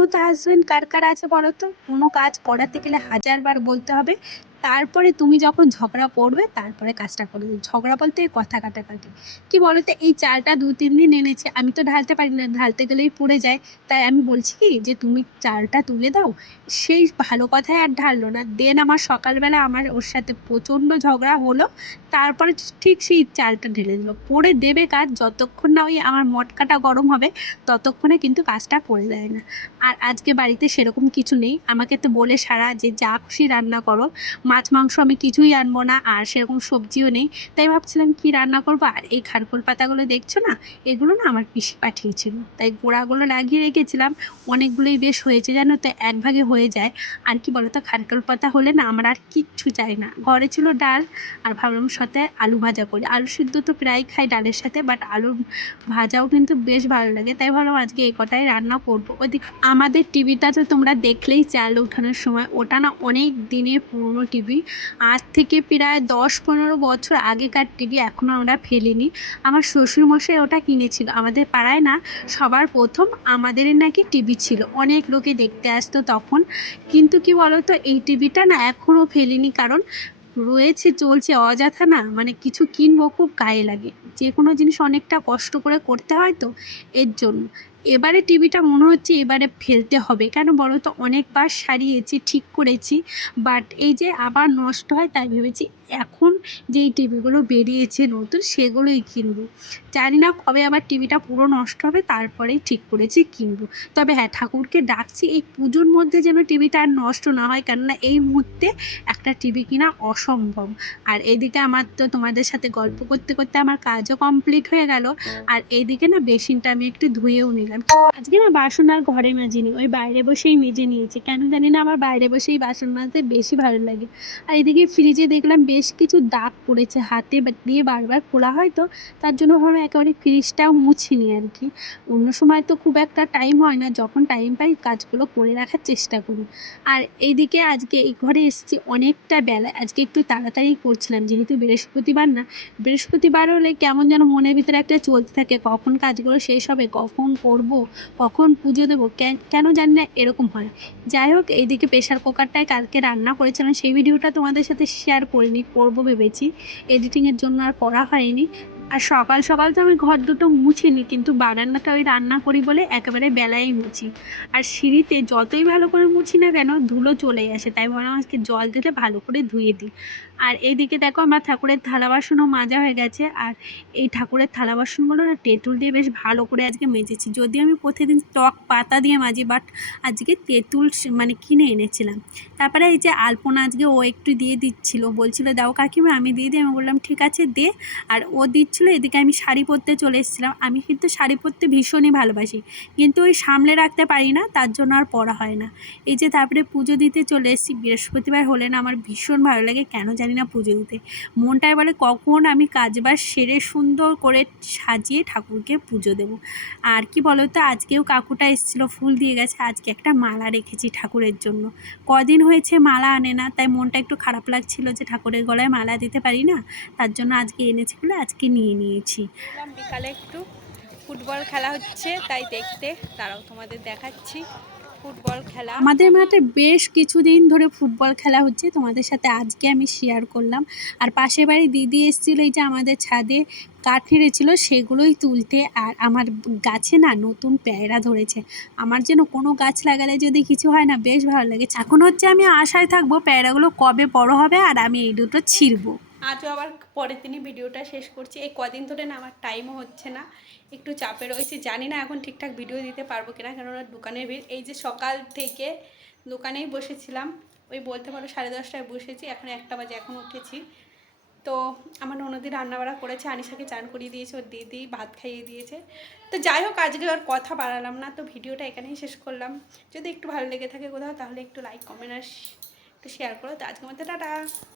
মতো হাজবেন্ড কার কার আছে বলো তো? কোনো কাজ করাতে গেলে হাজারবার বলতে হবে, তারপরে তুমি যখন ঝগড়া করবে তারপরে কাজটা করবে। ঝগড়া বলতে কথা কাটাকাটি। কি বলো তো, এই চালটা 2-3 দিন এনেছে, আমি তো ঢালতে পারি না, ঢালতে গেলেই পুড়ে যায়। তাই আমি বলছি কি যে তুমি চালটা তুলে দাও। সেই ভালো কথায় আর ঢাললো না। দেন আমার সকালবেলা আমার ওর সাথে প্রচণ্ড ঝগড়া হলো। তারপরে ঠিক সেই চালটা ঢেলে দিল। করে দেবে কাজ, যতক্ষণ না ওই আমার মটকাটা গরম হবে ততক্ষণে কিন্তু কাজটা করে দেয় না। আর আজকে বাড়িতে সেরকম কিছু নেই, আমাকে তো বলে সারা যে যা খুশি রান্না করো, মাছ মাংস আমি কিছুই আনবো না, আর সেরকম সবজিও নেই। তাই ভাবছিলাম কি রান্না করবো। আর এই খারকোল পাতাগুলো দেখছো না, এগুলো না আমার পিসি পাঠিয়েছিল, তাই গোড়াগুলো লাগিয়ে রেখেছিলাম। অনেকগুলোই বেশ হয়েছে জানো তো, এক ভাগে হয়ে যায়। আর কি বলো তো, খারকোল পাতা হলে না আমার আর কিচ্ছু চাই না। ঘরে ছিল ডাল, আর ভাবলাম সাথে আলু ভাজা করি। আলু সিদ্ধ তো প্রায় খাই ডালের সাথে, বাট আলুর ভাজাও কিন্তু বেশ ভালো লাগে। তাই ভাবলাম আজকে এই কটাই রান্না করবো। ওইদিকে আমাদের টিভিটা তো তোমরা দেখলেই, চাল ওঠানোর সময়, ওটা না অনেক দিনের পুরনো টিভি। আজ থেকে প্রায় 10-15 বছর আগেকার টিভি, এখনও আমরা ফেলিনি। আমার শ্বশুরমশাই ওটা কিনেছিল। আমাদের পাড়ায় না সবার প্রথম আমাদেরই নাকি টিভি ছিল, অনেক লোকে দেখতে আসতো তখন। কিন্তু কি বলতো, এই টিভিটা না এখনও ফেলিনি, কারণ রয়েছে, চলছে অযথা না, মানে কিছু কিনবো খুব গায়ে লাগে। যে কোনো জিনিস অনেকটা কষ্ট করে করতে হয় তো, এর জন্য এবারে টিভিটা মনে হচ্ছে এবারে ফেলতে হবে। কেন বলো তো, অনেকবার সারিয়েছি, ঠিক করেছি, বাট এই যে আবার নষ্ট হয়, তাই ভেবেছি এখন যেই টিভিগুলো বেরিয়েছে নতুন সেগুলোই কিনবো। জানি না কবে আবার টিভিটা পুরো নষ্ট হবে, তারপরেই ঠিক করেছি কিনবো। তবে হ্যাঁ, ঠাকুরকে ডাকছি এই পুজোর মধ্যে যেন টিভিটা আর নষ্ট না হয়, কেননা এই মুহূর্তে একটা টিভি কিনা অসম্ভব। আর এইদিকে আমার তো তোমাদের সাথে গল্প করতে করতে আমার কাজও কমপ্লিট হয়ে গেল। আর এইদিকে না বেসিনটা আমি একটু ধুয়েও নিলাম। আজকে না বাসন আর ঘরে মাজিনি, ওই বাইরে বসেই মেজে নিয়েছি। কেন জানি না আমার বাইরে বসেই বাসন মাজতে বেশি ভালো লাগে। আর এদিকে ফ্রিজে দেখলাম বেশ কিছু দাগ পড়েছে, হাতে দিয়ে বারবার খোলা হয় তো, তার জন্য ভাবলাম একেবারে ফ্রিজটাও মুছিনি আর কি। অন্য সময় তো খুব একটা টাইম হয় না, যখন টাইম পাই কাজগুলো করে রাখার চেষ্টা করি। আর এইদিকে আজকে এই ঘরে এসেছি অনেকটা বেলা, আজকে একটু তাড়াতাড়ি করছিলাম, যেহেতু বৃহস্পতিবার না। বৃহস্পতিবার হলে কেমন যেন মনের ভিতরে একটা চলতে থাকে, কখন কাজগুলো শেষ হবে, কখন করব, কখন পুজো দেবো, কেন জানি না এরকম হয়। যাই হোক, এইদিকে প্রেশার কুকারটায় কালকে রান্না করেছিলাম, সেই ভিডিওটা তোমাদের সাথে শেয়ার করিনি, করবো ভেবেছি, এডিটিংয়ের জন্য আর করা হয়নি। আর সকাল সকাল তো আমি ঘর দুটো মুছিনি, কিন্তু বারান্দাটা ওই রান্না করি বলে একেবারে বেলায় মুছি। আর সিঁড়িতে যতই ভালো করে মুছি না কেন, ধুলো চলে আসে, তাই ভাবলাম আজকে জল দিলে ভালো করে ধুয়ে দিই। আর এইদিকে দেখো আমার ঠাকুরের থালা বাসনও মাজা হয়ে গেছে। আর এই ঠাকুরের থালা বাসনগুলো না তেঁতুল দিয়ে বেশ ভালো করে আজকে মেজেছি। যদিও আমি প্রতিদিন টক পাতা দিয়ে মাজি, বাট আজকে তেঁতুল মানে কিনে এনেছিলাম। তারপরে এই যে আলপনা আজকে ও একটু দিয়ে দিচ্ছিল, বলছিল দাও কাকিমা আমি দিয়ে দিই, আমি বললাম ঠিক আছে দে। আর ও দিচ্ছিলো, এদিকে আমি শাড়ি পরতে চলে এসেছিলাম। আমি কিন্তু শাড়ি পরতে ভীষণই ভালোবাসি, কিন্তু ওই সামলে রাখতে পারি না, তার জন্য আর পরা হয় না। এই যে তারপরে পুজো দিতে চলে এসেছি। বৃহস্পতিবার হলে না আমার ভীষণ ভালো লাগে, কেন জানি না পুজো দিতে। মনটায় বলে কখন আমি কাজবাজ সেরে সুন্দর করে সাজিয়ে ঠাকুরকে পুজো দেবো। আর কি বলো তো, আজকেও কাকুটা এসেছিলো, ফুল দিয়ে গেছে। আজকে একটা মালা রেখেছি ঠাকুরের জন্য, কদিন হয়েছে মালা আনে না, তাই মনটা একটু খারাপ লাগছিল যে ঠাকুরের গলায় মালা দিতে পারি না, তার জন্য আজকে এনেছি বলে আজকে নিয়ে নিয়েছি। বিকালে একটু ফুটবল খেলা হচ্ছে, তাই দেখতে, তারাও তোমাদের দেখাচ্ছি ফুটবল খেলা। আমাদের মাঠে বেশ কিছুদিন ধরে ফুটবল খেলা হচ্ছে, তোমাদের সাথে আজকে আমি শেয়ার করলাম। আর পাশের বাড়ি দিদি এসেছিলো, এই যে আমাদের ছাদে কাঠ নেড়েছিল সেগুলোই তুলতে। আর আমার গাছে না নতুন পেয়ারা ধরেছে। আমার যেন কোনো গাছ লাগালে যদি কিছু হয় না, বেশ ভালো লাগে। এখন হচ্ছে আমি আশায় থাকবো পেয়ারাগুলো কবে বড় হবে আর আমি এই দুটো ছিঁড়বো। আজও আবার পরের দিনই ভিডিওটা শেষ করছি। এই কদিন ধরে না আমার টাইমও হচ্ছে না, একটু চাপে রয়েছে। জানি না এখন ঠিকঠাক ভিডিও দিতে পারবো কিনা, কেননা দোকানের ভিড়। এই যে সকাল থেকে দোকানেই বসেছিলাম, ওই বলতে পারো 10:30টায় বসেছি, এখন 1টা বাজে, এখন উঠেছি। তো আমার ননদি রান্নাবাড়া করেছে, আনিশাকে চান করিয়ে দিয়েছে, ওর দিদি ভাত খাইয়ে দিয়েছে। তো যাই হোক, আজকে আর কথা বাড়ালাম না, তো ভিডিওটা এখানেই শেষ করলাম। যদি একটু ভালো লেগে থাকে কোথাও, তাহলে একটু লাইক কমেন্ট আর একটু শেয়ার করো। তো আজকের মধ্যে টাটা।